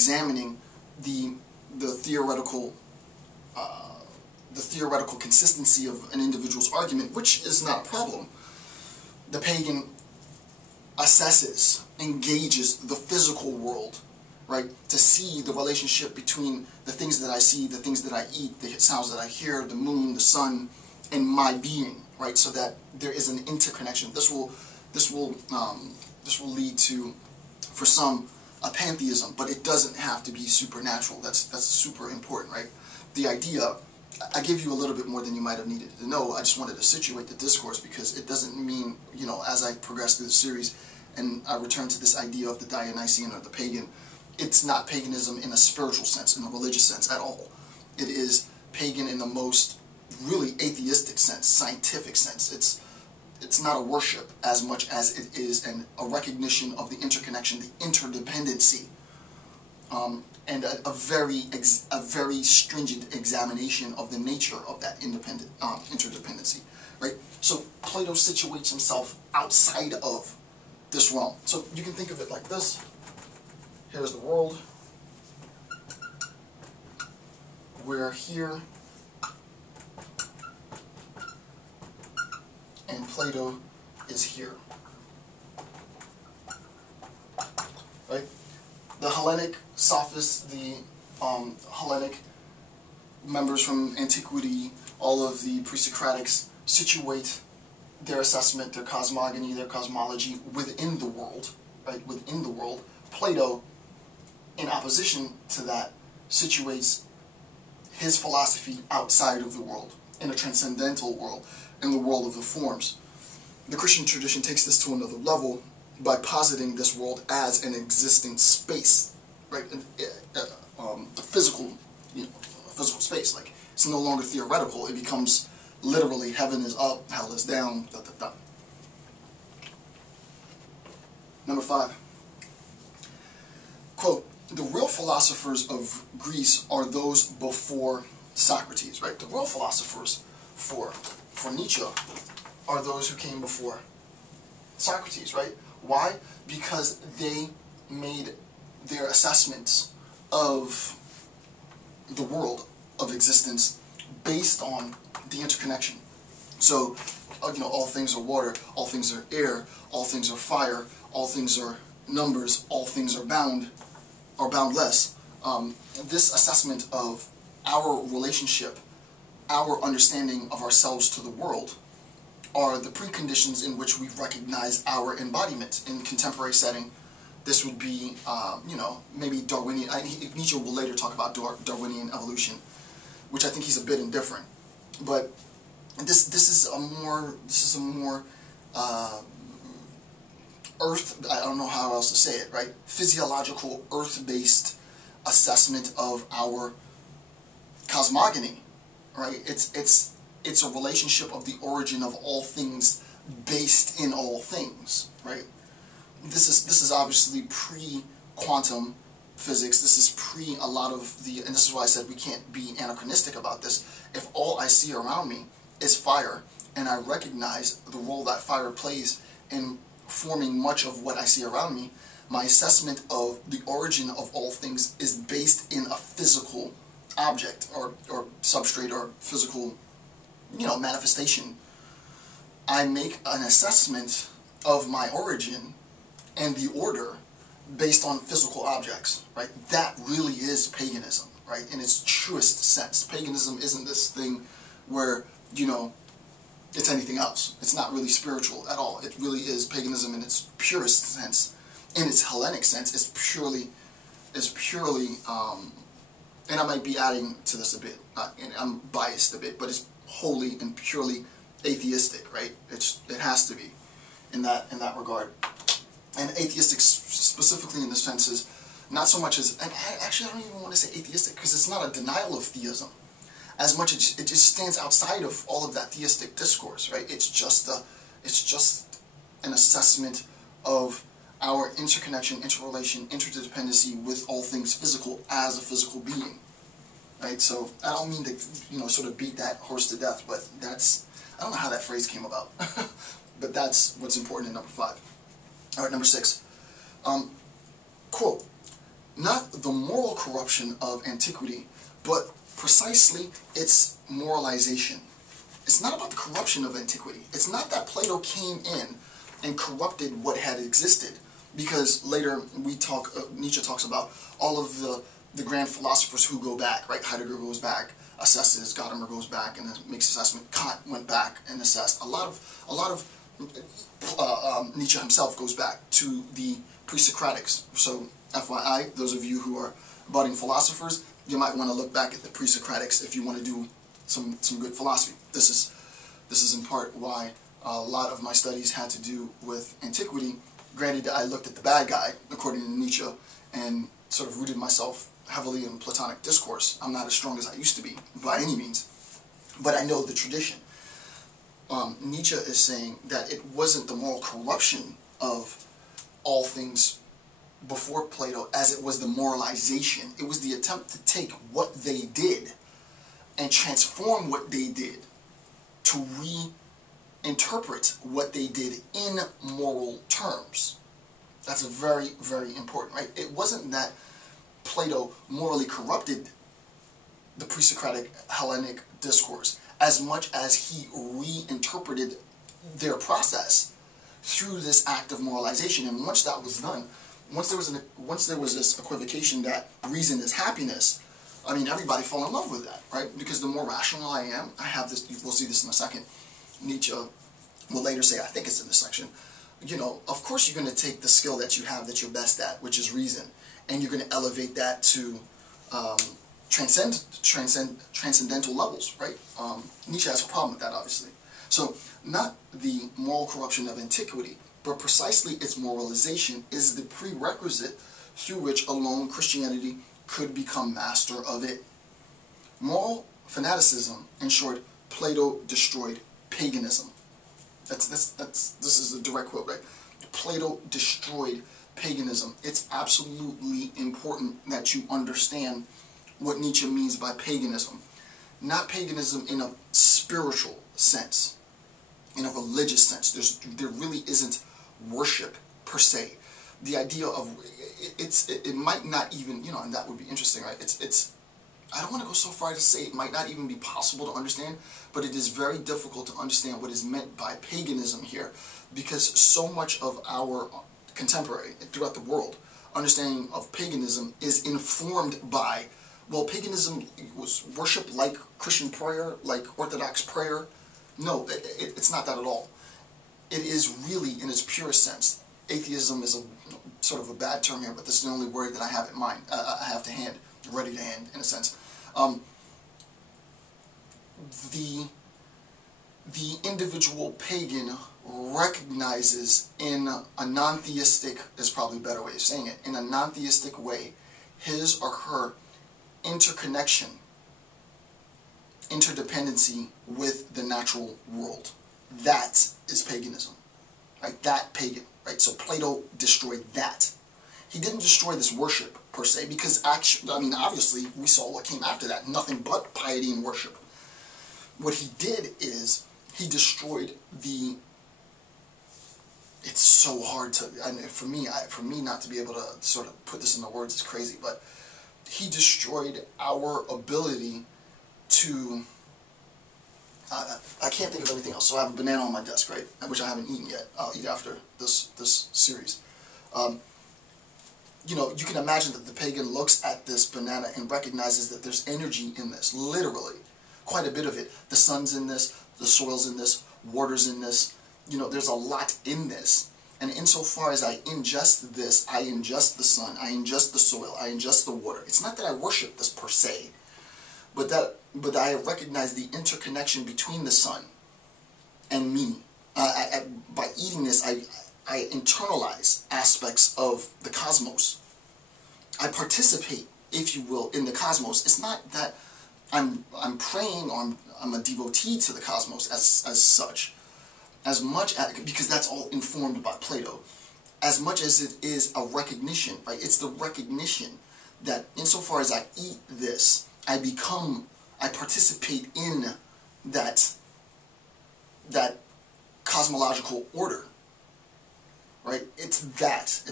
examining the theoretical consistency of an individual's argument, which is not a problem. The pagan assesses, engages the physical world, right, to see the relationship between the things that I see, the things that I eat, the sounds that I hear, the moon, the sun, and my being, right, so that there is an interconnection. This will lead to, for some, a pantheism, but it doesn't have to be supernatural. That's super important, right? The idea, I give you a little bit more than you might have needed to know. I just wanted to situate the discourse, because it doesn't mean, you know, as I progress through the series and I return to this idea of the Dionysian or the pagan, it's not paganism in a spiritual sense, in a religious sense at all. It is pagan in the most really atheistic sense, scientific sense. It's not a worship as much as it is a recognition of the interconnection, the interdependency, and a very stringent examination of the nature of that interdependency, right? So Plato situates himself outside of this realm. So you can think of it like this. Here's the world. We're here. And Plato is here. Right? The Hellenic sophists, the Hellenic members from antiquity, all of the pre-Socratics situate their assessment, their cosmogony, their cosmology within the world, right? Within the world. Plato, in opposition to that, situates his philosophy outside of the world, in a transcendental world, in the world of the forms. The Christian tradition takes this to another level by positing this world as an existing space, right? A physical, physical space. Like, it's no longer theoretical. It becomes literally heaven is up, hell is down. Number 5. Quote, the real philosophers of Greece are those before Socrates, right? The real philosophers for Nietzsche are those who came before Socrates, right? Why? Because they made their assessments of the world of existence based on the interconnection. So, all things are water, all things are air, all things are fire, all things are numbers, all things are boundless. This assessment of our relationship, our understanding of ourselves to the world, are the preconditions in which we recognize our embodiment in contemporary setting. This would be, maybe Darwinian. Nietzsche will later talk about Darwinian evolution, which I think he's a bit indifferent. But this is a more earth. I don't know how else to say it, right? Physiological, earth-based assessment of our cosmogony, right? It's a relationship of the origin of all things based in all things, right? This is obviously pre-quantum physics. This is pre a lot of the, and this is why I said we can't be anachronistic about this. If all I see around me is fire, and I recognize the role that fire plays in forming much of what I see around me, my assessment of the origin of all things is based in a physical object or substrate or physical, manifestation. I make an assessment of my origin and the order based on physical objects, right? That really is paganism, right? In its truest sense. Paganism isn't this thing where, it's anything else. It's not really spiritual at all. It really is paganism in its purest sense. In its Hellenic sense, it's purely, and I might be adding to this a bit, and I'm biased a bit, but it's wholly and purely atheistic, right? It has to be in that regard. And atheistic specifically in the sense is not so much as, and actually I don't even want to say atheistic, because it's not a denial of theism as much as it just stands outside of all of that theistic discourse, right? It's just an assessment of our interconnection, interrelation, interdependency with all things physical as a physical being, right? So I don't mean to, sort of beat that horse to death, but I don't know how that phrase came about, but that's what's important in number 5. All right, number 6. Quote, not the moral corruption of antiquity, but precisely its moralization. It's not about the corruption of antiquity. It's not that Plato came in and corrupted what had existed, because later Nietzsche talks about all of the grand philosophers who go back, right? Heidegger goes back, assesses, Gadamer goes back and then makes assessment, Kant went back and assessed. A lot of Nietzsche himself goes back to the pre-Socratics. So FYI, those of you who are budding philosophers, you might want to look back at the pre-Socratics if you want to do some good philosophy. This is in part why a lot of my studies had to do with antiquity. Granted, I looked at the bad guy, according to Nietzsche, and sort of rooted myself heavily in Platonic discourse. I'm not as strong as I used to be, by any means, but I know the tradition. Nietzsche is saying that it wasn't the moral corruption of all things before Plato as it was the moralization. It was the attempt to take what they did and transform what they did to reinterpret what they did in moral terms. That's very, very important, right? It wasn't that Plato morally corrupted the pre-Socratic Hellenic discourse as much as he reinterpreted their process through this act of moralization. And once that was done, once there was this equivocation that reason is happiness, I mean, everybody fell in love with that, right? Because the more rational I am, I have this, we'll see this in a second, Nietzsche will later say, I think it's in this section, you know, of course you're going to take the skill that you have that you're best at, which is reason, and you're going to elevate that to transcendental levels, right? Nietzsche has a problem with that, obviously. So, not the moral corruption of antiquity, but precisely its moralization is the prerequisite through which alone Christianity could become master of it. Moral fanaticism, in short, Plato destroyed paganism. This is a direct quote, right? Plato destroyed paganism. It's absolutely important that you understand what Nietzsche means by paganism. Not paganism in a spiritual sense, in a religious sense. There really isn't worship per se. The idea of it might not even, you know, and that would be interesting, right? I don't want to go so far to say it might not even be possible to understand, but it is very difficult to understand what is meant by paganism here, because so much of our contemporary, throughout the world, understanding of paganism is informed by, well, paganism was worship like Christian prayer, like Orthodox prayer. No, it's not that at all. It is really, in its purest sense, atheism is a sort of a bad term here, but this is the only word that I have in mind, I have to hand, ready to hand, in a sense. The individual pagan recognizes in a non-theistic, is probably a better way of saying it, in a non-theistic way, his or her interconnection, interdependency with the natural world. That is paganism, right? That pagan, right? So Plato destroyed that. He didn't destroy this worship per se, because actually, I mean, obviously, we saw what came after that, nothing but piety and worship. What he did is he destroyed the. It's so hard to, and for me not to be able to sort of put this into words is crazy, but he destroyed our ability to. I can't think of anything else. So I have a banana on my desk, right, which I haven't eaten yet. I'll eat after this series. You know, you can imagine that the pagan looks at this banana and recognizes that there's energy in this, literally, quite a bit of it. The sun's in this, the soil's in this, water's in this. You know, there's a lot in this. And insofar as I ingest this, I ingest the sun, I ingest the soil, I ingest the water. It's not that I worship this per se, but I recognize the interconnection between the sun and me. By eating this, I internalize aspects of the cosmos. I participate, if you will, in the cosmos. It's not that I'm praying or I'm a devotee to the cosmos as such, as much as, because that's all informed by Plato, as much as it is a recognition, right? It's the recognition that insofar as I eat this, I participate in that cosmological order, right? It's that.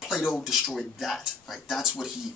Plato destroyed that, right? That's what he